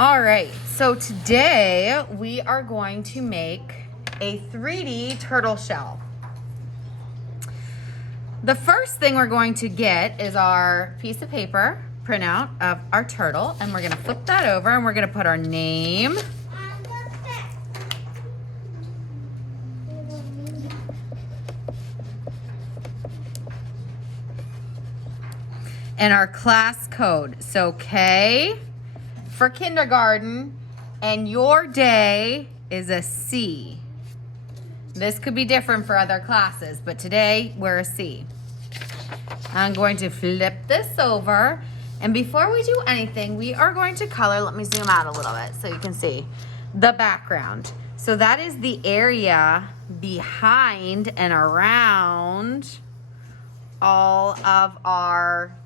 All right, so today we are going to make a 3D turtle shell. The first thing we're going to get is our piece of paper printout of our turtle, and we're going to flip that over and we're going to put our name, and our class code. So K for kindergarten, and your day is a C. This could be different for other classes, but today we're a C. I'm going to flip this over, and before we do anything, we are going to color, let me zoom out a little bit so you can see, the background. So that is the area behind and around all of our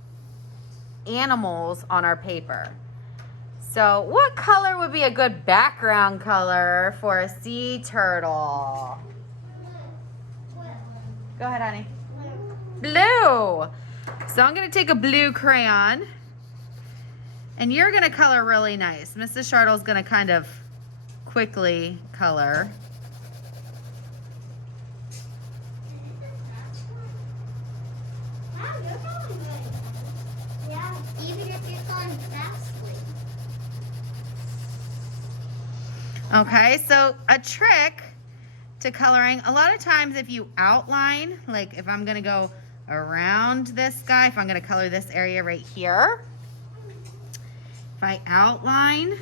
animals on our paper. So what color would be a good background color for a sea turtle? Go ahead, honey. Blue. So I'm going to take a blue crayon, and you're going to color really nice. Mrs. Shartle's going to kind of quickly color. Okay, so a trick to coloring, a lot of times if you outline, like if I'm gonna go around this guy, if I'm gonna color this area right here, if I outline,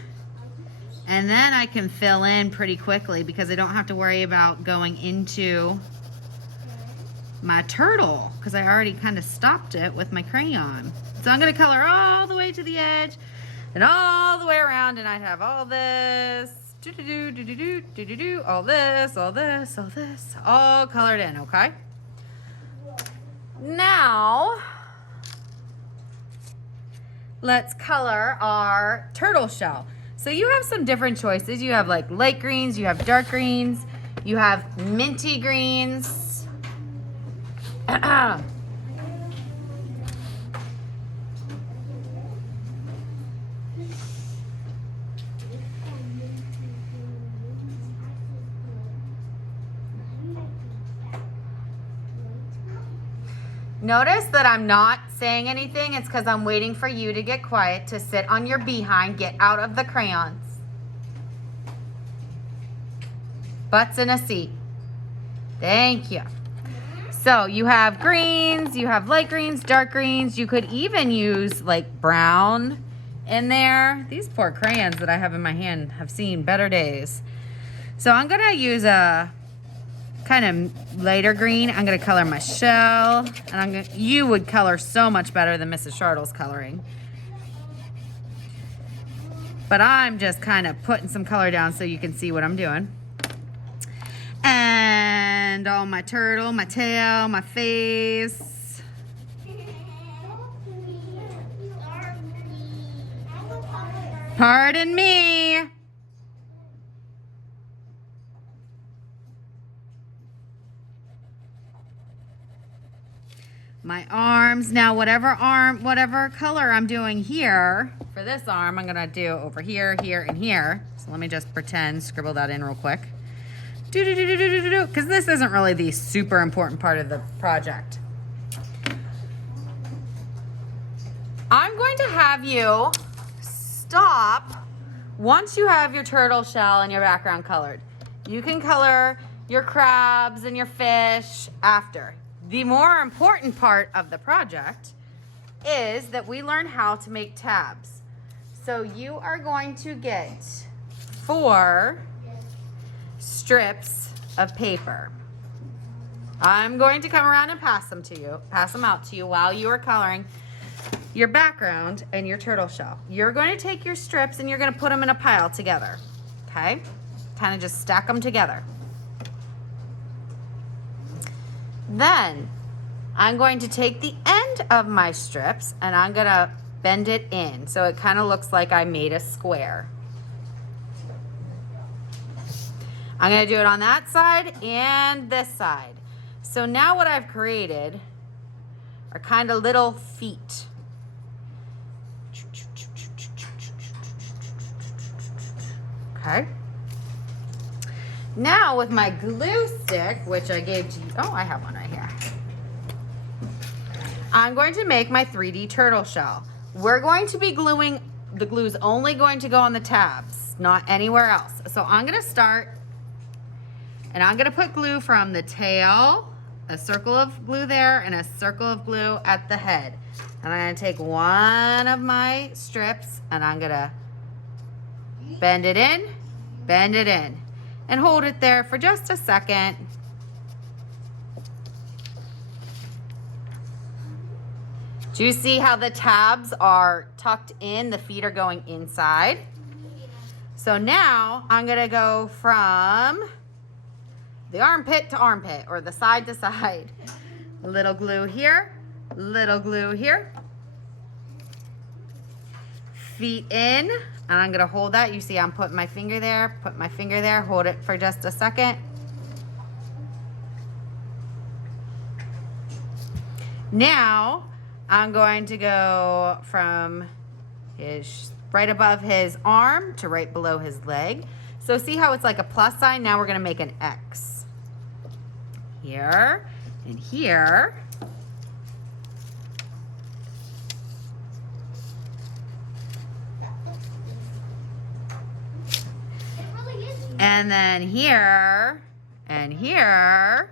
and then I can fill in pretty quickly because I don't have to worry about going into my turtle because I already kind of stopped it with my crayon. So I'm gonna color all the way to the edge and all the way around, and I have all this, all this, all this, all this, all colored in, okay? Now, let's color our turtle shell. So you have some different choices. You have like light greens, you have dark greens, you have minty greens. Notice that I'm not saying anything. It's because I'm waiting for you to get quiet, to sit on your behind, get out of the crayons. Butts in a seat. Thank you. So you have greens, you have light greens, dark greens. You could even use like brown in there. These poor crayons that I have in my hand have seen better days. So I'm gonna use a kind of lighter green. I'm gonna color my shell, and you would color so much better than Mrs. Shartle's coloring. But I'm just kind of putting some color down so you can see what I'm doing. And all my turtle, my tail, my face. Pardon me. My arms. Now whatever color I'm doing here for this arm, I'm gonna do over here, here, and here. So let me just pretend, scribble that in real quick. Because this isn't really the super important part of the project. I'm going to have you stop once you have your turtle shell and your background colored. You can color your crabs and your fish after. The more important part of the project is that we learn how to make tabs. So you are going to get 4 strips of paper. I'm going to come around and pass them out to you while you are coloring your background and your turtle shell. You're going to take your strips and you're going to put them in a pile together, okay? Kind of just stack them together. Then I'm going to take the end of my strips and I'm going to bend it in so it kind of looks like I made a square. I'm going to do it on that side and this side. So now what I've created are kind of little feet. Okay. Now with my glue stick, which I gave to you, oh, I have one right here. I'm going to make my 3D turtle shell. We're going to be gluing, the glue's only going to go on the tabs, not anywhere else. So I'm gonna start, and I'm gonna put glue from the tail, a circle of glue there, and a circle of glue at the head. And I'm gonna take one of my strips, and I'm gonna bend it in, and hold it there for just a second. Do you see how the tabs are tucked in? The feet are going inside. So now I'm gonna go from the armpit to armpit, or the side to side. A little glue here, little glue here. Feet in, and I'm gonna hold that. You see I'm putting my finger there, hold it for just a second. Now, I'm going to go from right above his arm to right below his leg. So see how it's like a plus sign? Now we're gonna make an X. Here and here. And then here and here.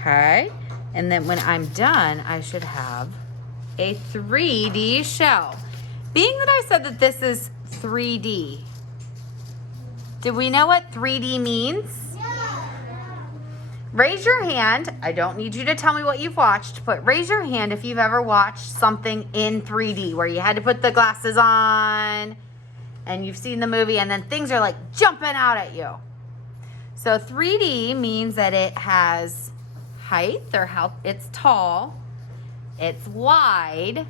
Okay, and then when I'm done, I should have a 3D shell. Being that I said that this is 3D, do we know what 3D means? Yeah. Raise your hand. I don't need you to tell me what you've watched, but raise your hand if you've ever watched something in 3D where you had to put the glasses on and you've seen the movie and then things are like jumping out at you. So 3D means that it has height, it's tall, it's wide,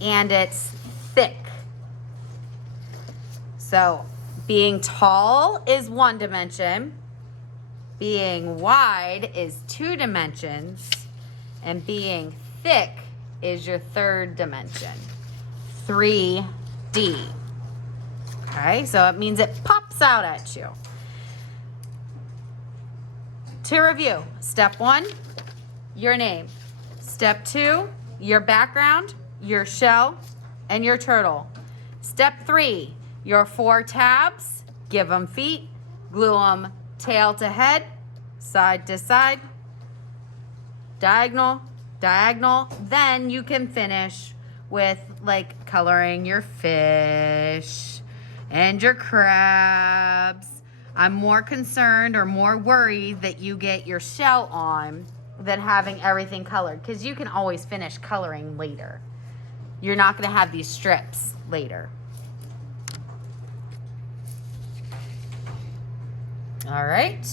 and it's thick. So being tall is 1 dimension, being wide is 2 dimensions, and being thick is your 3rd dimension, 3D. Okay, so it means it pops out at you. To review, step 1, your name. Step 2, your background, your shell, and your turtle. Step 3, your 4 tabs, give them feet, glue them tail to head, side to side, diagonal, diagonal. Then you can finish with like coloring your fish and your crabs. I'm more concerned or more worried that you get your shell on than having everything colored, because you can always finish coloring later. You're not going to have these strips later. All right.